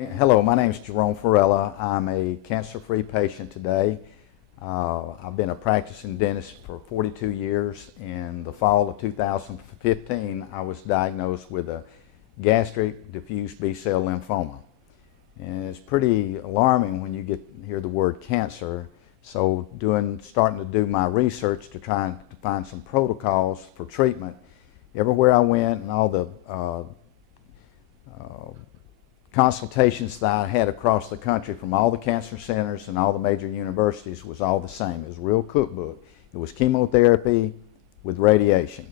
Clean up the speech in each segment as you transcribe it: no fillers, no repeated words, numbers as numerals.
Hello, my name is Jerome Fiorella. I'm a cancer-free patient today. I've been a practicing dentist for 42 years. In the fall of 2015, I was diagnosed with a gastric diffuse B-cell lymphoma. And it's pretty alarming when you hear the word cancer. So starting to do my research to try to find some protocols for treatment. Everywhere I went and all the consultations that I had across the country from all the cancer centers and all the major universities was all the same. It was a real cookbook. It was chemotherapy with radiation.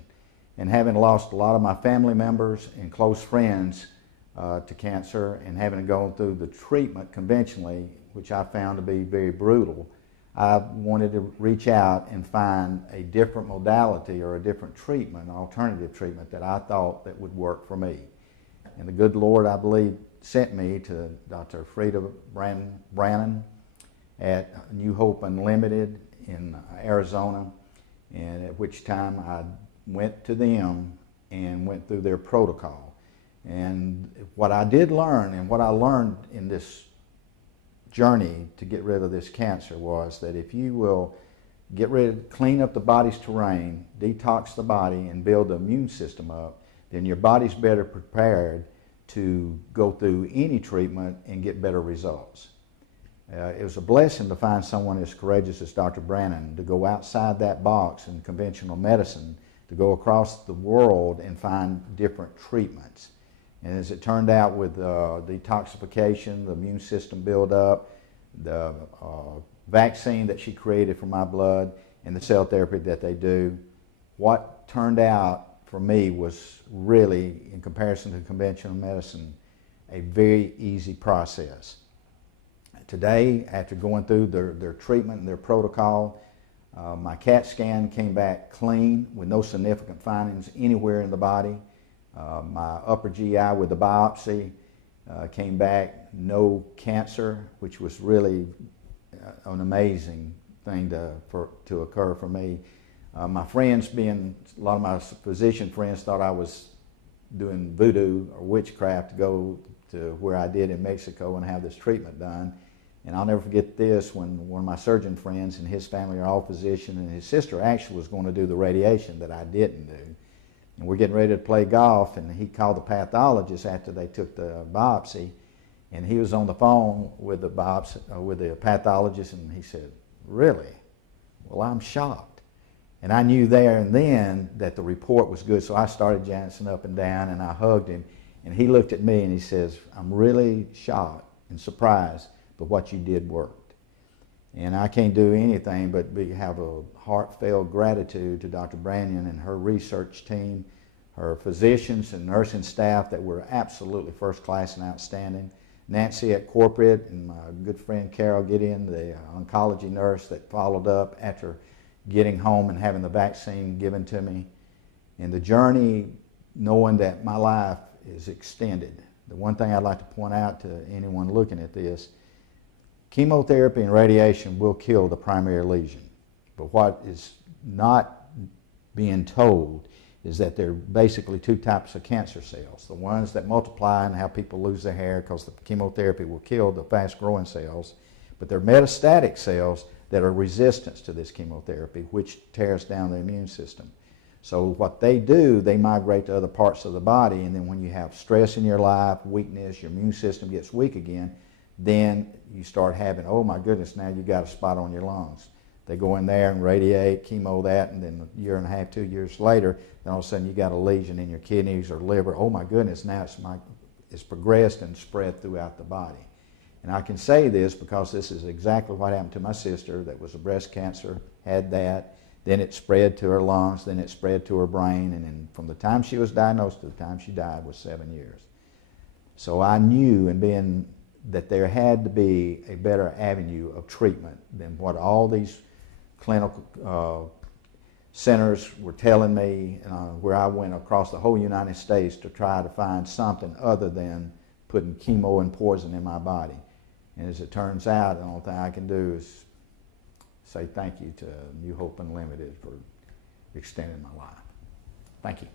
And having lost a lot of my family members and close friends to cancer, and having gone through the treatment conventionally, which I found to be very brutal, I wanted to reach out and find a different modality or a different treatment, an alternative treatment that I thought that would work for me. And the good Lord, I believe, sent me to Dr. Frida Brannon at New Hope Unlimited in Arizona, and at which time I went to them and went through their protocol. And what I did learn, and what I learned in this journey to get rid of this cancer, was that if you will clean up the body's terrain, detox the body, and build the immune system up, then your body's better prepared to go through any treatment and get better results. It was a blessing to find someone as courageous as Dr. Brannon to go outside that box in conventional medicine, to go across the world and find different treatments. And as it turned out, with detoxification, the immune system build up, the vaccine that she created for my blood, and the cell therapy that they do, what turned out for me was really, in comparison to conventional medicine, a very easy process. Today, after going through their treatment and their protocol, my CAT scan came back clean with no significant findings anywhere in the body. My upper GI with the biopsy came back no cancer, which was really an amazing thing to occur for me. My friends, a lot of my physician friends, thought I was doing voodoo or witchcraft to go to where I did in Mexico and have this treatment done. And I'll never forget this, when one of my surgeon friends and his family are all physicians, and his sister actually was going to do the radiation that I didn't do. And we're getting ready to play golf, and he called the pathologist after they took the biopsy, and he was on the phone with the pathologist, and he said, "Really? Well, I'm shocked." And I knew there and then that the report was good, so I started dancing up and down, and I hugged him, and he looked at me and he says, "I'm really shocked and surprised, but what you did worked." And I can't do anything but have a heartfelt gratitude to Dr. Brannon and her research team, her physicians and nursing staff that were absolutely first class and outstanding, Nancy at corporate, and my good friend Carol Gideon, the oncology nurse that followed up after getting home and having the vaccine given to me, and the journey knowing that my life is extended. The one thing I'd like to point out to anyone looking at this, chemotherapy and radiation will kill the primary lesion, but what is not being told is that there are basically two types of cancer cells. The ones that multiply and how people lose their hair because the chemotherapy will kill the fast-growing cells, but there are metastatic cells that are resistant to this chemotherapy, which tears down the immune system. So what they do, they migrate to other parts of the body, and then when you have stress in your life, weakness, your immune system gets weak again, then you start having, oh my goodness, now you got a spot on your lungs. They go in there and radiate, chemo that, and then a year and a half, 2 years later, then all of a sudden you got a lesion in your kidneys or liver. Oh my goodness, now it's progressed and spread throughout the body. And I can say this because this is exactly what happened to my sister that was a breast cancer, had that, then it spread to her lungs, then it spread to her brain, and then from the time she was diagnosed to the time she died was 7 years. So I knew, and being that there had to be a better avenue of treatment than what all these clinical centers were telling me, where I went across the whole United States to try to find something other than putting chemo and poison in my body. And as it turns out, the only thing I can do is say thank you to New Hope Unlimited for extending my life. Thank you.